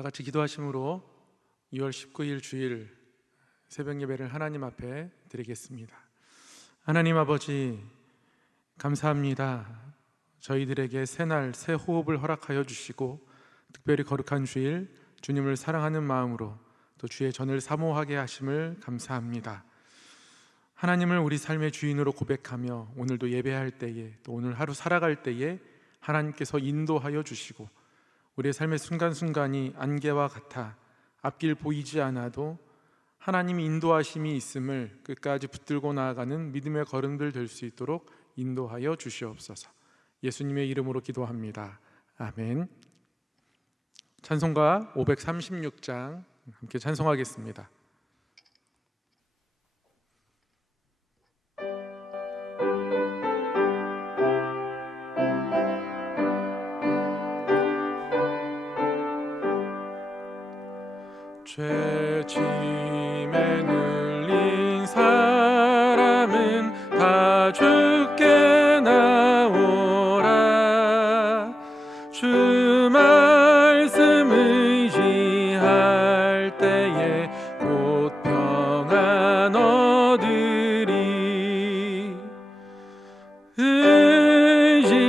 다 같이 기도하심으로 2월 19일 주일 새벽 예배를 하나님 앞에 드리겠습니다. 하나님 아버지, 감사합니다. 저희들에게 새날 새 호흡을 허락하여 주시고 특별히 거룩한 주일 주님을 사랑하는 마음으로 또 주의 전을 사모하게 하심을 감사합니다. 하나님을 우리 삶의 주인으로 고백하며 오늘도 예배할 때에 또 오늘 하루 살아갈 때에 하나님께서 인도하여 주시고 우리의 삶의 순간순간이 안개와 같아 앞길 보이지 않아도 하나님의 인도하심이 있음을 끝까지 붙들고 나아가는 믿음의 걸음들 될 수 있도록 인도하여 주시옵소서. 예수님의 이름으로 기도합니다. 아멘. 찬송가 536장 함께 찬송하겠습니다. 죄짐에 눌린 사람은 다 주께 나오라. 주 말씀 의지할 때에 곧 평안 얻으리. 의지하세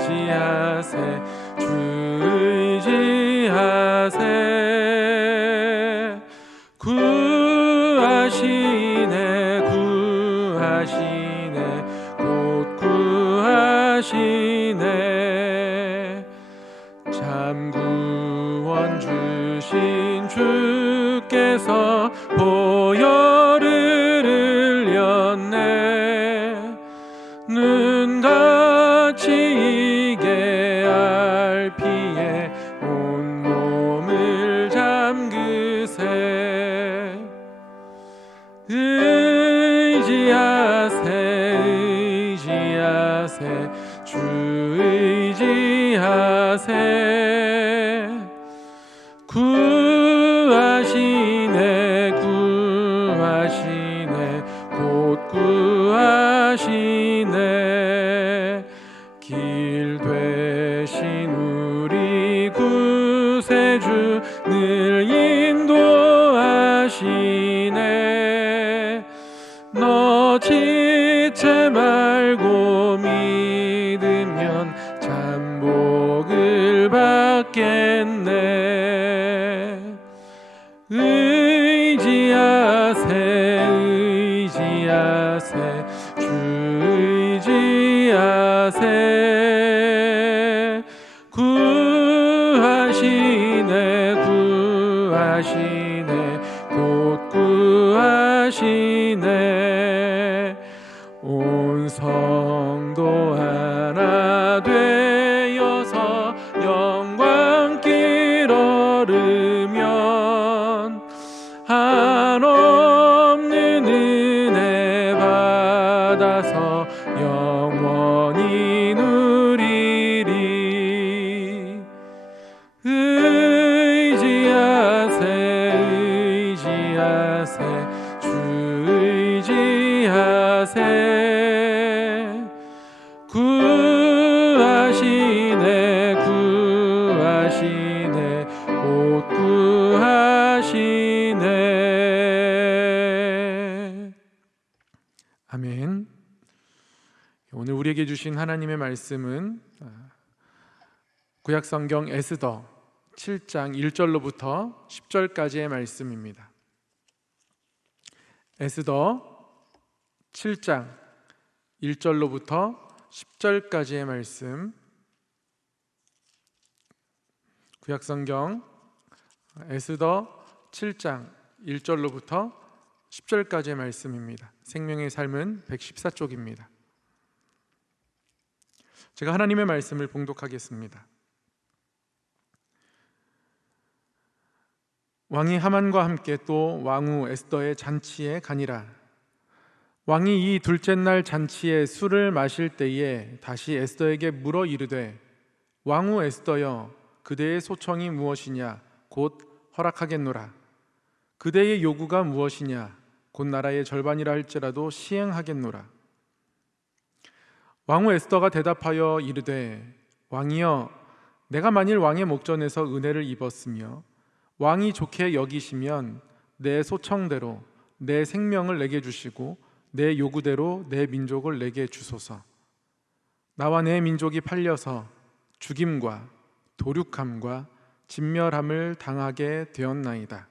의지하세 주 의지하세. 구하시네 구하시네 곧 구하시네. 참 구원 주신 주께서 보혈을 흘렸네. 눈같이 이게 알 피에 온 몸을 잠그세. 의지하세 의지하세 주 의지하세. 구하시네 구하시네 곧 구하시네. 길 되신 우리 구세주 늘 인도하시네. 너 지체 말고 믿으면 참 복을 받겠네. 의지하세 의지하세 주 의지하세. 구하시네 구하시네 곧 구하시네. 온 성도 하나 되어서 영광길 오르면 한없는 은혜 받아서 영원히 누리리. 의지하세 의지하세 주 의지하세. 구하시네 구하시네 곧 구하시네. 아멘. 오늘 우리에게 주신 하나님의 말씀은 구약성경 에스더 7장 1절로부터 10절까지의 말씀입니다. 에스더 7장 1절로부터 10절까지의 말씀. 구약성경 에스더 7장 1절로부터 10절까지의 말씀입니다. 생명의 삶은 114쪽입니다. 제가 하나님의 말씀을 봉독하겠습니다. 왕이 하만과 함께 또 왕후 에스더의 잔치에 가니라. 왕이 이 둘째 날 잔치에 술을 마실 때에 다시 에스더에게 물어 이르되, 왕후 에스더여, 그대의 소청이 무엇이냐? 곧 허락하겠노라. 그대의 요구가 무엇이냐? 곧 나라의 절반이라 할지라도 시행하겠노라. 왕후 에스더가 대답하여 이르되, 왕이여, 내가 만일 왕의 목전에서 은혜를 입었으며 왕이 좋게 여기시면 내 소청대로 내 생명을 내게 주시고 내 요구대로 내 민족을 내게 주소서. 나와 내 민족이 팔려서 죽임과 도륙함과 진멸함을 당하게 되었나이다.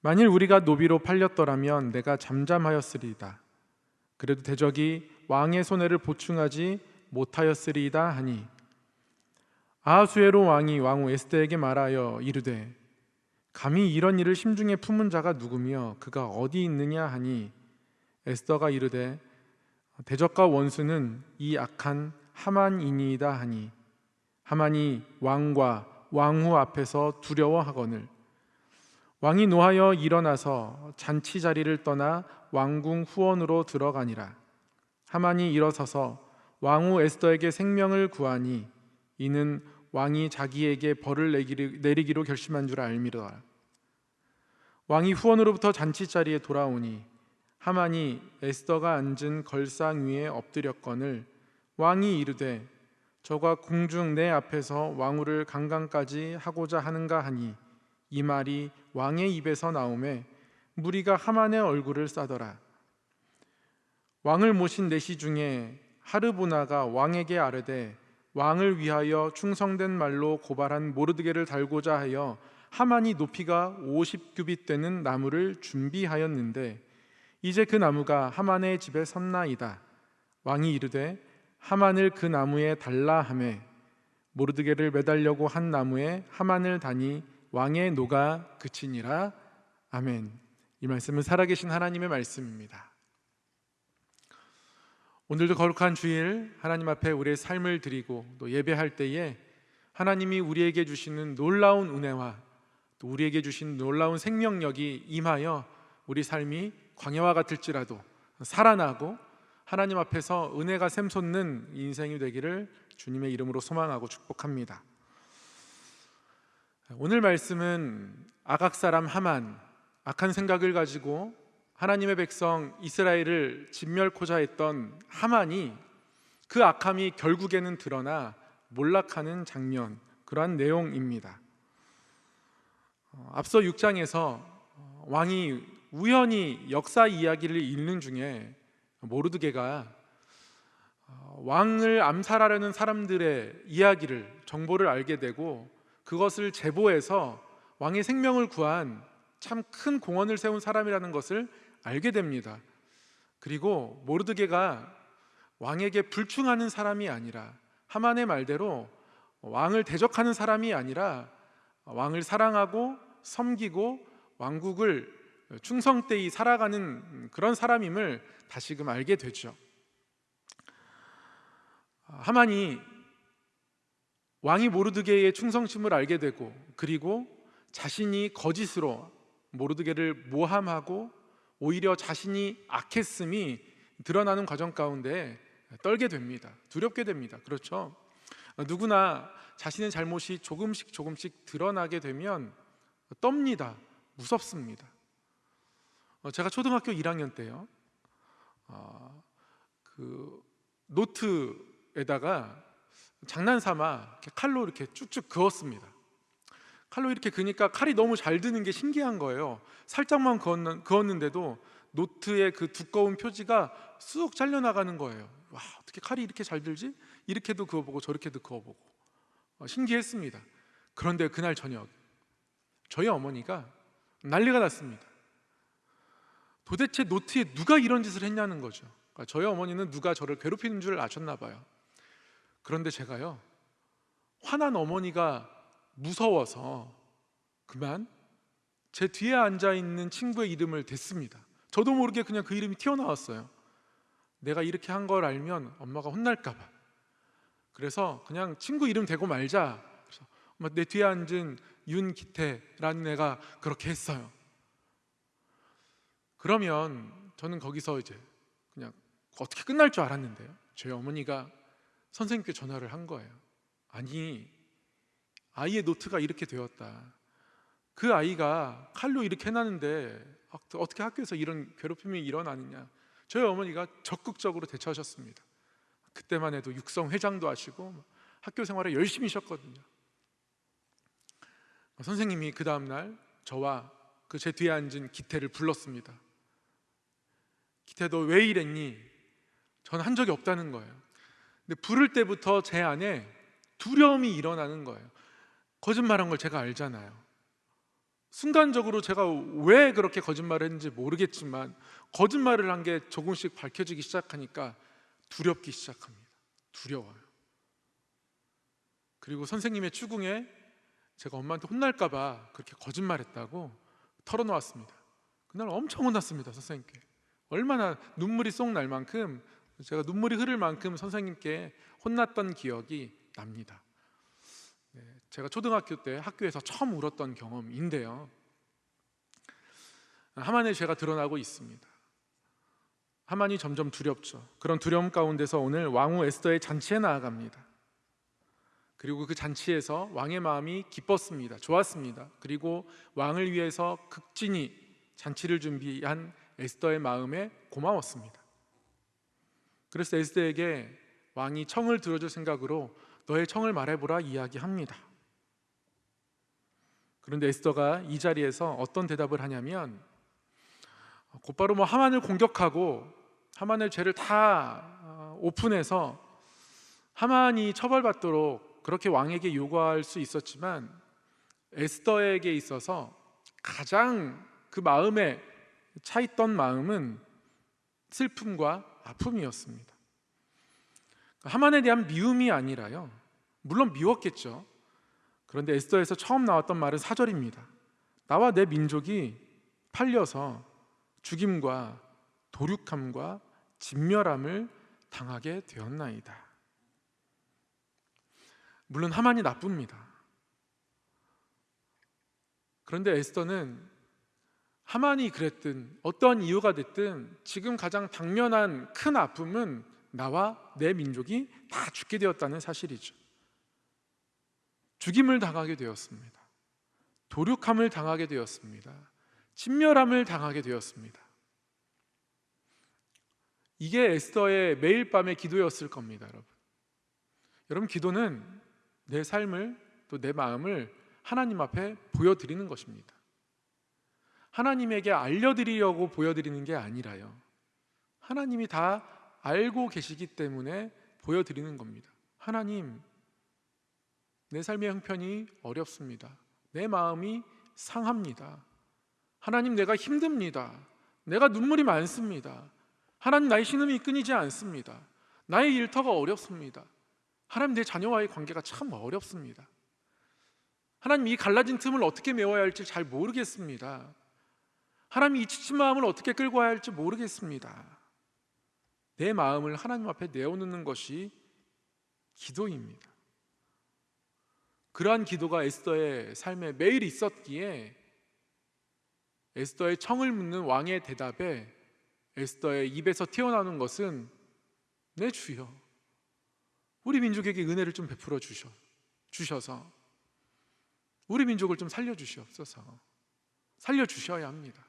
만일 우리가 노비로 팔렸더라면 내가 잠잠하였으리이다. 그래도 대적이 왕의 손해를 보충하지 못하였으리이다 하니, 아하수에로 왕이 왕후 에스더에게 말하여 이르되 감히 이런 일을 심중에 품은 자가 누구며 그가 어디 있느냐 하니, 에스더가 이르되 대적과 원수는 이 악한 하만이니이다 하니, 하만이 왕과 왕후 앞에서 두려워하거늘 왕이 노하여 일어나서 잔치 자리를 떠나 왕궁 후원으로 들어가니라. 하만이 일어서서 왕후 에스더에게 생명을 구하니 이는 왕이 자기에게 벌을 내리기로 결심한 줄 알미로다. 왕이 후원으로부터 잔치 자리에 돌아오니 하만이 에스더가 앉은 걸상 위에 엎드렸거늘 왕이 이르되 저가 궁중 내 앞에서 왕후를 강간까지 하고자 하는가 하니, 이 말이 왕의 입에서 나오매 무리가 하만의 얼굴을 싸더라. 왕을 모신 내시 중에 하르보나가 왕에게 아뢰되 왕을 위하여 충성된 말로 고발한 모르드게를 달고자 하여 하만이 높이가 50규빗 되는 나무를 준비하였는데 이제 그 나무가 하만의 집에 섰나이다. 왕이 이르되 하만을 그 나무에 달라 하매 모르드게를 매달려고 한 나무에 하만을 다니 왕의 노가 그치니라. 아멘. 이 말씀은 살아계신 하나님의 말씀입니다. 오늘도 거룩한 주일 하나님 앞에 우리의 삶을 드리고 또 예배할 때에 하나님이 우리에게 주시는 놀라운 은혜와 또 우리에게 주신 놀라운 생명력이 임하여 우리 삶이 광야와 같을지라도 살아나고 하나님 앞에서 은혜가 샘솟는 인생이 되기를 주님의 이름으로 소망하고 축복합니다. 오늘 말씀은 아각 사람 하만, 악한 생각을 가지고 하나님의 백성 이스라엘을 진멸코자 했던 하만이 그 악함이 결국에는 드러나 몰락하는 장면, 그러한 내용입니다. 앞서 6장에서 왕이 우연히 역사 이야기를 읽는 중에 모르드게가 왕을 암살하려는 사람들의 이야기를, 정보를 알게 되고 그것을 제보해서 왕의 생명을 구한 참 큰 공헌을 세운 사람이라는 것을 알게 됩니다. 그리고 모르드게가 왕에게 불충하는 사람이 아니라, 하만의 말대로 왕을 대적하는 사람이 아니라 왕을 사랑하고 섬기고 왕국을 충성되이 살아가는 그런 사람임을 다시금 알게 되죠. 하만이 왕이 모르드게의 충성심을 알게 되고, 그리고 자신이 거짓으로 모르드게를 모함하고 오히려 자신이 악했음이 드러나는 과정 가운데 떨게 됩니다. 두렵게 됩니다. 그렇죠? 누구나 자신의 잘못이 조금씩 드러나게 되면 떱니다. 무섭습니다. 제가 초등학교 1학년 때요, 그 노트에다가 장난삼아 이렇게 칼로 이렇게 쭉쭉 그었습니다. 칼로 이렇게 그으니까 칼이 너무 잘 드는 게 신기한 거예요. 살짝만 그었는데도 노트의 그 두꺼운 표지가 쑥 잘려나가는 거예요. 와, 어떻게 칼이 이렇게 잘 들지? 이렇게도 그어보고 저렇게도 그어보고 신기했습니다. 그런데 그날 저녁 저희 어머니가 난리가 났습니다. 도대체 노트에 누가 이런 짓을 했냐는 거죠. 그러니까 저희 어머니는 누가 저를 괴롭히는 줄 아셨나 봐요. 그런데 제가요, 화난 어머니가 무서워서 그만 제 뒤에 앉아있는 친구의 이름을 댔습니다. 저도 모르게 그냥 그 이름이 튀어나왔어요. 내가 이렇게 한 걸 알면 엄마가 혼날까 봐. 그래서 그냥 친구 이름 대고 말자. 그래서 내 뒤에 앉은 윤기태라는 애가 그렇게 했어요. 그러면 저는 거기서 이제 그냥 어떻게 끝날 줄 알았는데요, 저희 어머니가 선생님께 전화를 한 거예요. 아니, 아이의 노트가 이렇게 되었다. 그 아이가 칼로 이렇게 해놨는데 어떻게 학교에서 이런 괴롭힘이 일어나느냐. 저희 어머니가 적극적으로 대처하셨습니다. 그때만 해도 육성 회장도 하시고 학교 생활에 열심히 쉬었거든요. 선생님이 그 다음날 저와 그 제 뒤에 앉은 기태를 불렀습니다. 기태, 너 왜 이랬니? 저는 한 적이 없다는 거예요. 근데 부를 때부터 제 안에 두려움이 일어나는 거예요. 거짓말한 걸 제가 알잖아요. 순간적으로 제가 왜 그렇게 거짓말을 했는지 모르겠지만 거짓말을 한 게 조금씩 밝혀지기 시작하니까 두렵기 시작합니다. 두려워요. 그리고 선생님의 추궁에 제가 엄마한테 혼날까 봐 그렇게 거짓말했다고 털어놓았습니다. 그날 엄청 혼났습니다. 선생님께. 얼마나 눈물이 쏙 날 만큼, 제가 눈물이 흐를 만큼 선생님께 혼났던 기억이 납니다. 제가 초등학교 때 학교에서 처음 울었던 경험인데요, 하만의 죄가 드러나고 있습니다. 하만이 점점 두렵죠. 그런 두려움 가운데서 오늘 왕후 에스더의 잔치에 나아갑니다. 그리고 그 잔치에서 왕의 마음이 기뻤습니다. 좋았습니다. 그리고 왕을 위해서 극진히 잔치를 준비한 에스더의 마음에 고마웠습니다. 그래서 에스더에게 왕이 청을 들어줄 생각으로 너의 청을 말해보라 이야기합니다. 그런데 에스더가 이 자리에서 어떤 대답을 하냐면, 곧바로 하만을 공격하고 하만의 죄를 다 오픈해서 하만이 처벌받도록 그렇게 왕에게 요구할 수 있었지만, 에스더에게 있어서 가장 그 마음에 차있던 마음은 슬픔과 아픔이었습니다. 하만에 대한 미움이 아니라요, 물론 미웠겠죠. 그런데 에스더에서 처음 나왔던 말은 4절입니다. 나와 내 민족이 팔려서 죽임과 도륙함과 진멸함을 당하게 되었나이다. 물론 하만이 나쁩니다. 그런데 에스더는 하만이 그랬든 어떠한 이유가 됐든 지금 가장 당면한 큰 아픔은 나와 내 민족이 다 죽게 되었다는 사실이죠. 죽임을 당하게 되었습니다. 도륙함을 당하게 되었습니다. 진멸함을 당하게 되었습니다. 이게 에스더의 매일 밤의 기도였을 겁니다. 여러분, 기도는 내 삶을, 또 내 마음을 하나님 앞에 보여드리는 것입니다. 하나님에게 알려드리려고 보여드리는 게 아니라요, 하나님이 다 알고 계시기 때문에 보여드리는 겁니다. 하나님, 내 삶의 형편이 어렵습니다. 내 마음이 상합니다. 하나님, 내가 힘듭니다. 내가 눈물이 많습니다. 하나님, 나의 신음이 끊이지 않습니다. 나의 일터가 어렵습니다. 하나님, 내 자녀와의 관계가 참 어렵습니다. 하나님, 이 갈라진 틈을 어떻게 메워야 할지 잘 모르겠습니다. 하나님, 이 지친 마음을 어떻게 끌고 와야 할지 모르겠습니다. 내 마음을 하나님 앞에 내어놓는 것이 기도입니다. 그러한 기도가 에스더의 삶에 매일 있었기에 에스더의 청을 묻는 왕의 대답에 에스더의 입에서 튀어나오는 것은, 내 주여, 우리 민족에게 은혜를 좀 베풀어 주셔서 우리 민족을 좀 살려주시옵소서. 살려주셔야 합니다.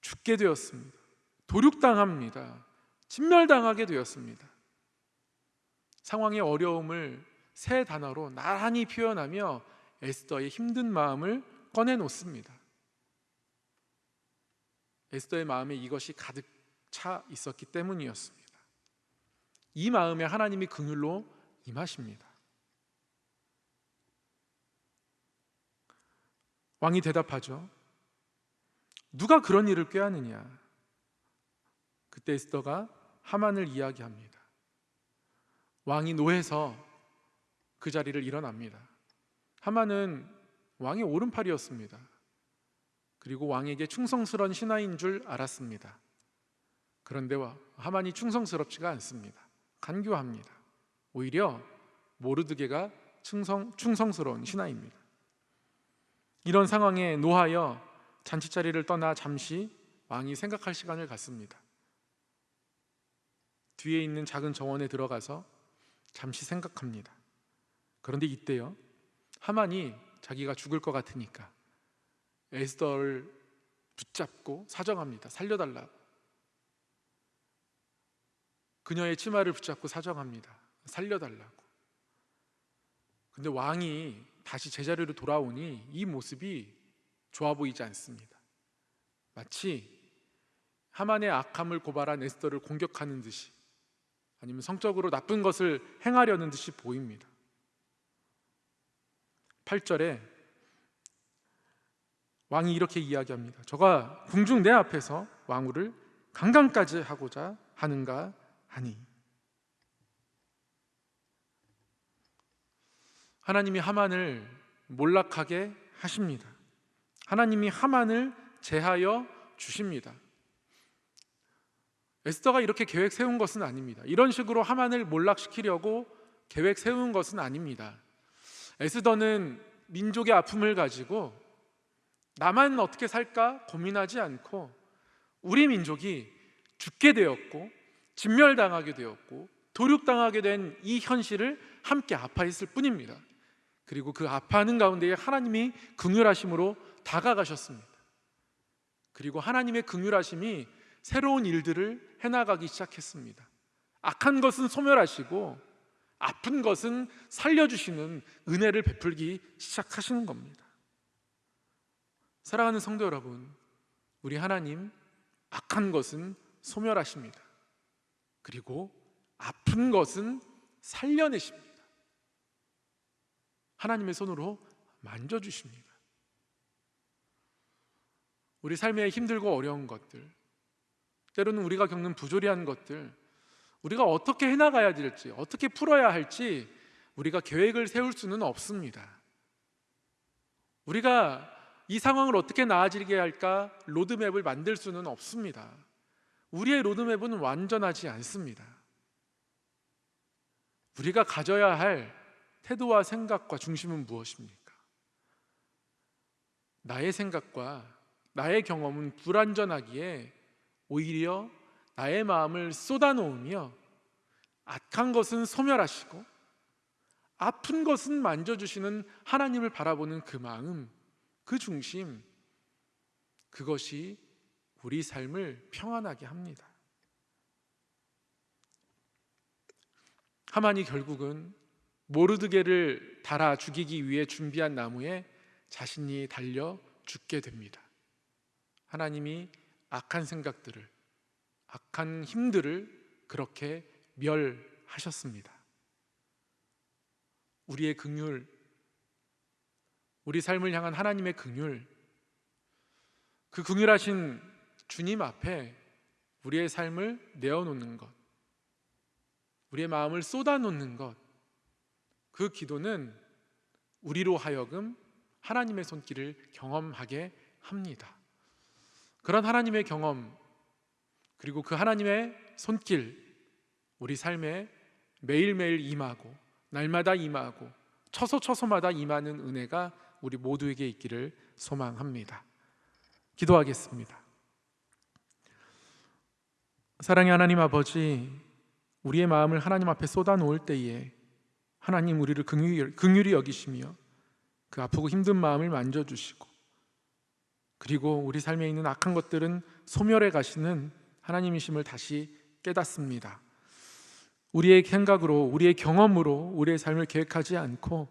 죽게 되었습니다. 도륙당합니다. 진멸당하게 되었습니다. 상황의 어려움을 세 단어로 나란히 표현하며 에스더의 힘든 마음을 꺼내놓습니다. 에스더의 마음에 이것이 가득 차 있었기 때문이었습니다. 이 마음에 하나님이 긍휼로 임하십니다. 왕이 대답하죠. 누가 그런 일을 꾀하느냐? 그때 에스더가 하만을 이야기합니다. 왕이 노해서 그 자리를 일어납니다. 하만은 왕의 오른팔이었습니다. 그리고 왕에게 충성스러운 신하인 줄 알았습니다. 그런데 하만이 충성스럽지가 않습니다. 간교합니다. 오히려 모르드게가 충성스러운 신하입니다. 이런 상황에 노하여 잔치자리를 떠나 잠시 왕이 생각할 시간을 갖습니다. 뒤에 있는 작은 정원에 들어가서 잠시 생각합니다. 그런데 이때요, 하만이 자기가 죽을 것 같으니까 에스더를 붙잡고 사정합니다. 살려달라고. 그녀의 치마를 붙잡고 사정합니다. 살려달라고. 근데 왕이 다시 제자리로 돌아오니 이 모습이 좋아 보이지 않습니다. 마치 하만의 악함을 고발한 에스더를 공격하는 듯이, 아니면 성적으로 나쁜 것을 행하려는 듯이 보입니다. 8절에 왕이 이렇게 이야기합니다. 저가 궁중 내 앞에서 왕후를 강간까지 하고자 하는가 하니. 하나님이 하만을 몰락하게 하십니다. 하나님이 하만을 제하여 주십니다. 에스더가 이렇게 계획 세운 것은 아닙니다. 이런 식으로 하만을 몰락시키려고 계획 세운 것은 아닙니다. 에스더는 민족의 아픔을 가지고 나만 어떻게 살까 고민하지 않고 우리 민족이 죽게 되었고 진멸당하게 되었고 도륙당하게 된 이 현실을 함께 아파했을 뿐입니다. 그리고 그 아파하는 가운데에 하나님이 긍휼하심으로 다가가셨습니다. 그리고 하나님의 긍휼하심이 새로운 일들을 해나가기 시작했습니다. 악한 것은 소멸하시고 아픈 것은 살려주시는 은혜를 베풀기 시작하시는 겁니다. 사랑하는 성도 여러분, 우리 하나님 악한 것은 소멸하십니다. 그리고 아픈 것은 살려내십니다. 하나님의 손으로 만져주십니다. 우리 삶에 힘들고 어려운 것들, 때로는 우리가 겪는 부조리한 것들, 우리가 어떻게 해나가야 될지, 어떻게 풀어야 할지 우리가 계획을 세울 수는 없습니다. 우리가 이 상황을 어떻게 나아지게 할까 로드맵을 만들 수는 없습니다. 우리의 로드맵은 완전하지 않습니다. 우리가 가져야 할 태도와 생각과 중심은 무엇입니까? 나의 생각과 나의 경험은 불완전하기에 오히려 나의 마음을 쏟아놓으며 악한 것은 소멸하시고 아픈 것은 만져주시는 하나님을 바라보는 그 마음, 그 중심, 그것이 우리 삶을 평안하게 합니다. 하만이 결국은 모르드게를 달아 죽이기 위해 준비한 나무에 자신이 달려 죽게 됩니다. 하나님이 악한 생각들을, 악한 힘들을 그렇게 멸하셨습니다. 우리의 긍휼, 우리 삶을 향한 하나님의 긍휼, 그 긍휼하신 주님 앞에 우리의 삶을 내어놓는 것, 우리의 마음을 쏟아놓는 것, 그 기도는 우리로 하여금 하나님의 손길을 경험하게 합니다. 그런 하나님의 경험, 그리고 그 하나님의 손길, 우리 삶에 매일매일 임하고 날마다 임하고 처소처소마다 임하는 은혜가 우리 모두에게 있기를 소망합니다. 기도하겠습니다. 사랑의 하나님 아버지, 우리의 마음을 하나님 앞에 쏟아놓을 때에 하나님 우리를 긍휼히 여기시며 그 아프고 힘든 마음을 만져주시고, 그리고 우리 삶에 있는 악한 것들은 소멸해 가시는 하나님이심을 다시 깨닫습니다. 우리의 생각으로, 우리의 경험으로 우리의 삶을 계획하지 않고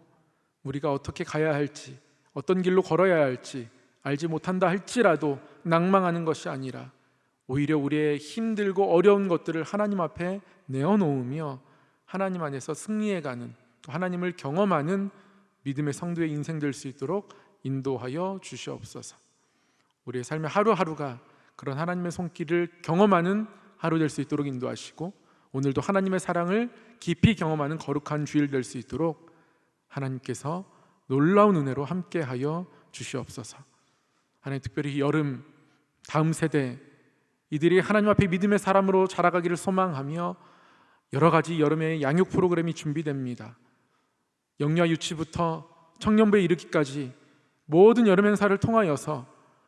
우리가 어떻게 가야 할지, 어떤 길로 걸어야 할지 알지 못한다 할지라도 낭망하는 것이 아니라 오히려 우리의 힘들고 어려운 것들을 하나님 앞에 내어놓으며 하나님 안에서 승리해가는, 또 하나님을 경험하는 믿음의 성도의 인생 될 수 있도록 인도하여 주시옵소서. 우리의 삶의 하루하루가 그런 하나님의 손길을 경험하는 하루 될 수 있도록 인도하시고, 오늘도 하나님의 사랑을 깊이 경험하는 거룩한 주일 될 수 있도록 하나님께서 놀라운 은혜로 함께하여 주시옵소서. 하나님, 특별히 여름 다음 세대 이들이 하나님 앞에 믿음의 사람으로 자라가기를 소망하며 여러 가지 여름의 양육 프로그램이 준비됩니다. 영유아 유치부터 청년부에 이르기까지 모든 여름 행사를 통하여서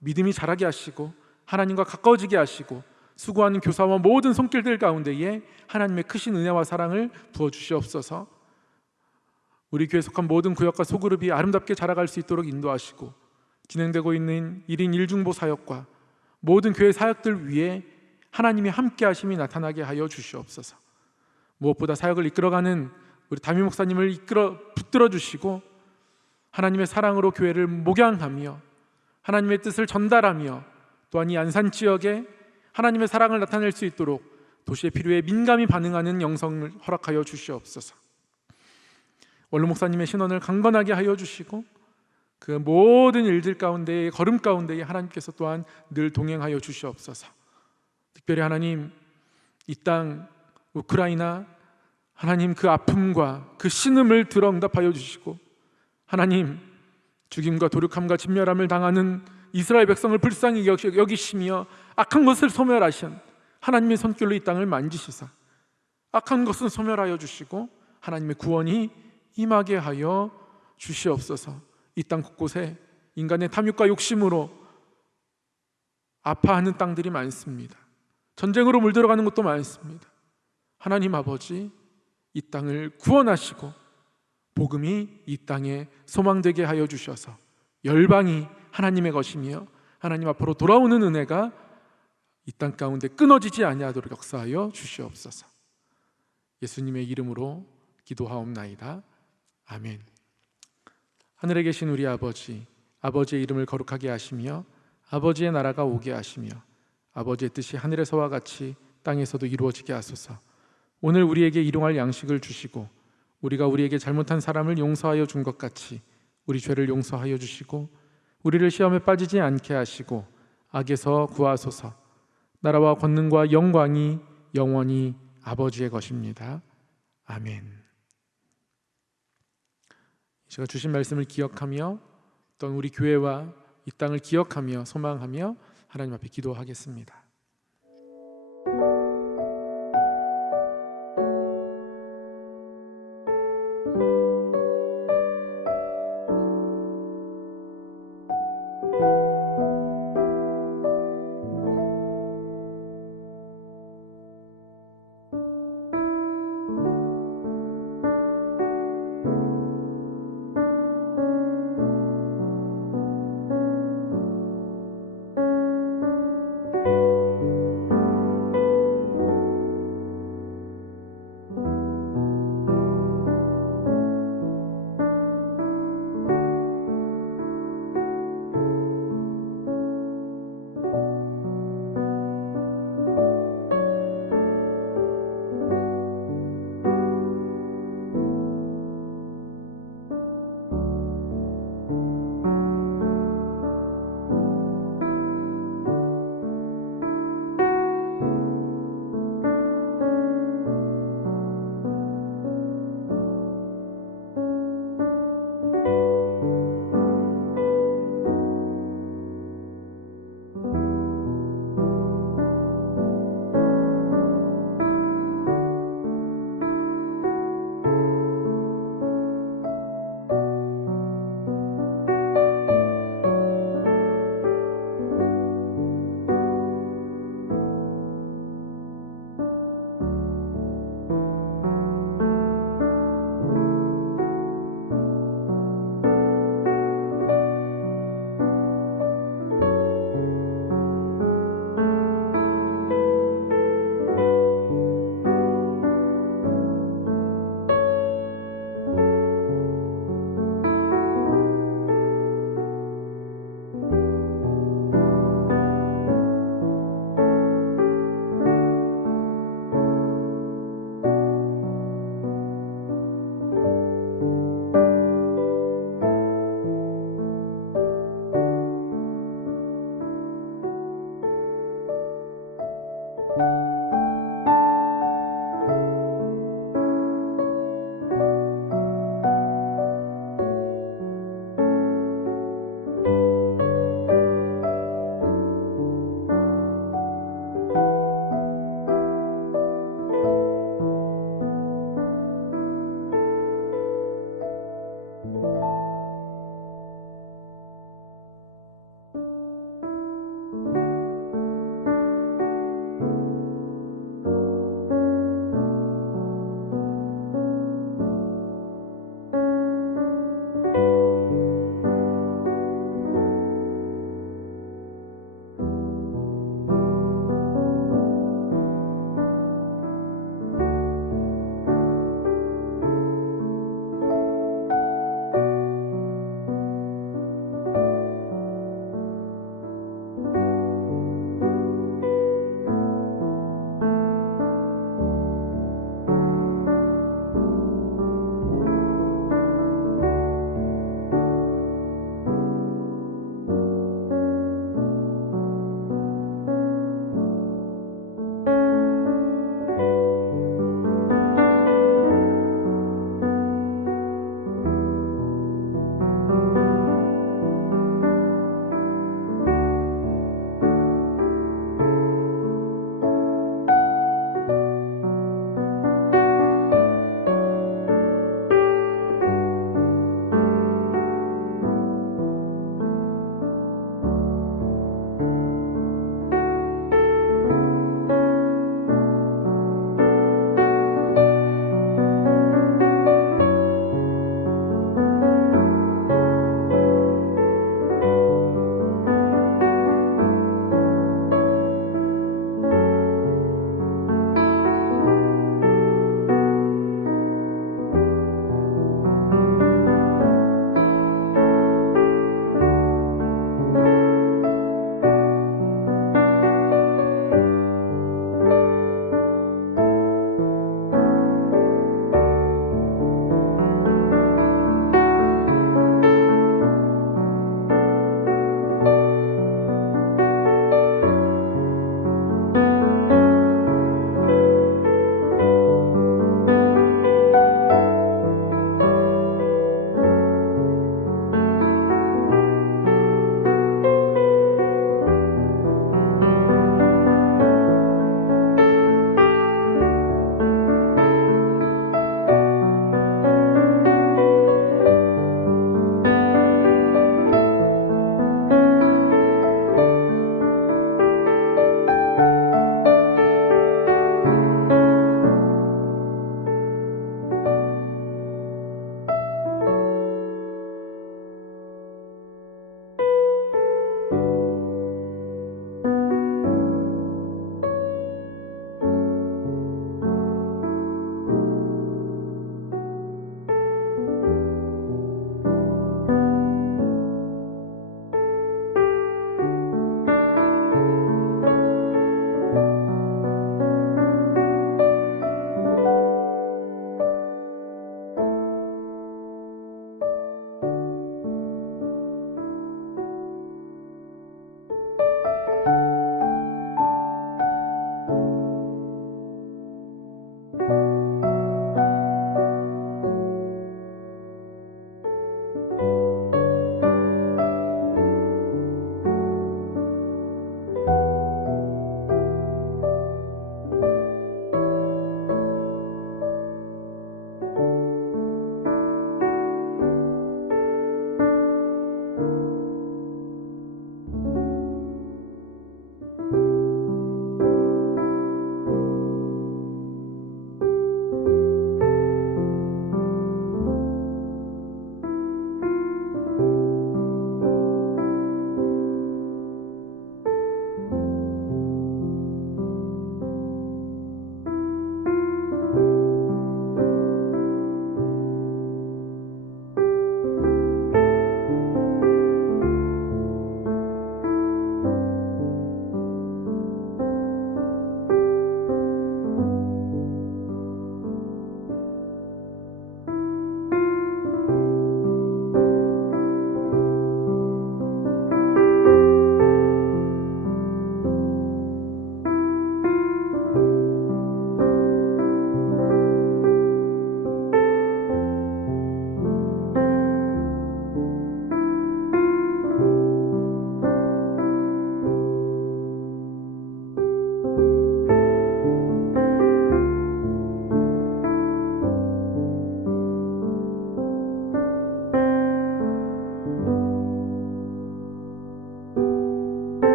믿음이 자라게 하시고 하나님과 가까워지게 하시고 수고하는 교사와 모든 손길들 가운데에 하나님의 크신 은혜와 사랑을 부어주시옵소서. 우리 교회에 속한 모든 구역과 소그룹이 아름답게 자라갈 수 있도록 인도하시고, 진행되고 있는 1인 1중보 사역과 모든 교회 사역들 위에 하나님이 함께 하심이 나타나게 하여 주시옵소서. 무엇보다 사역을 이끌어가는 우리 담임 목사님을 이끌어 붙들어 주시고 하나님의 사랑으로 교회를 목양하며 하나님의 뜻을 전달하며 또한 이 안산 지역에 하나님의 사랑을 나타낼 수 있도록 도시의 필요에 민감히 반응하는 영성을 허락하여 주시옵소서. 원로 목사님의 신원을 강건하게 하여 주시고 그 모든 일들 가운데에 걸음 가운데에 하나님께서 또한 늘 동행하여 주시옵소서. 특별히 하나님, 이 땅 우크라이나 하나님 그 아픔과 그 신음을 들어 응답하여 주시고 하나님 죽임과 도륙함과 진멸함을 당하는 이스라엘 백성을 불쌍히 여기시며 악한 것을 소멸하신 하나님의 손길로 이 땅을 만지시사 악한 것은 소멸하여 주시고 하나님의 구원이 임하게 하여 주시옵소서. 이 땅 곳곳에 인간의 탐욕과 욕심으로 아파하는 땅들이 많습니다. 전쟁으로 물들어가는 것도 많습니다. 하나님 아버지, 이 땅을 구원하시고 복음이 이 땅에 소망되게 하여 주셔서 열방이 하나님의 것이며 하나님 앞으로 돌아오는 은혜가 이 땅 가운데 끊어지지 아니하도록 역사하여 주시옵소서. 예수님의 이름으로 기도하옵나이다. 아멘. 하늘에 계신 우리 아버지, 아버지의 이름을 거룩하게 하시며 아버지의 나라가 오게 하시며 아버지의 뜻이 하늘에서와 같이 땅에서도 이루어지게 하소서. 오늘 우리에게 일용할 양식을 주시고 우리가 우리에게 잘못한 사람을 용서하여 준 것 같이 우리 죄를 용서하여 주시고 우리를 시험에 빠지지 않게 하시고 악에서 구하소서. 나라와 권능과 영광이 영원히 아버지의 것입니다. 아멘. 제가 주신 말씀을 기억하며 또 우리 교회와 이 땅을 기억하며 소망하며 하나님 앞에 기도하겠습니다.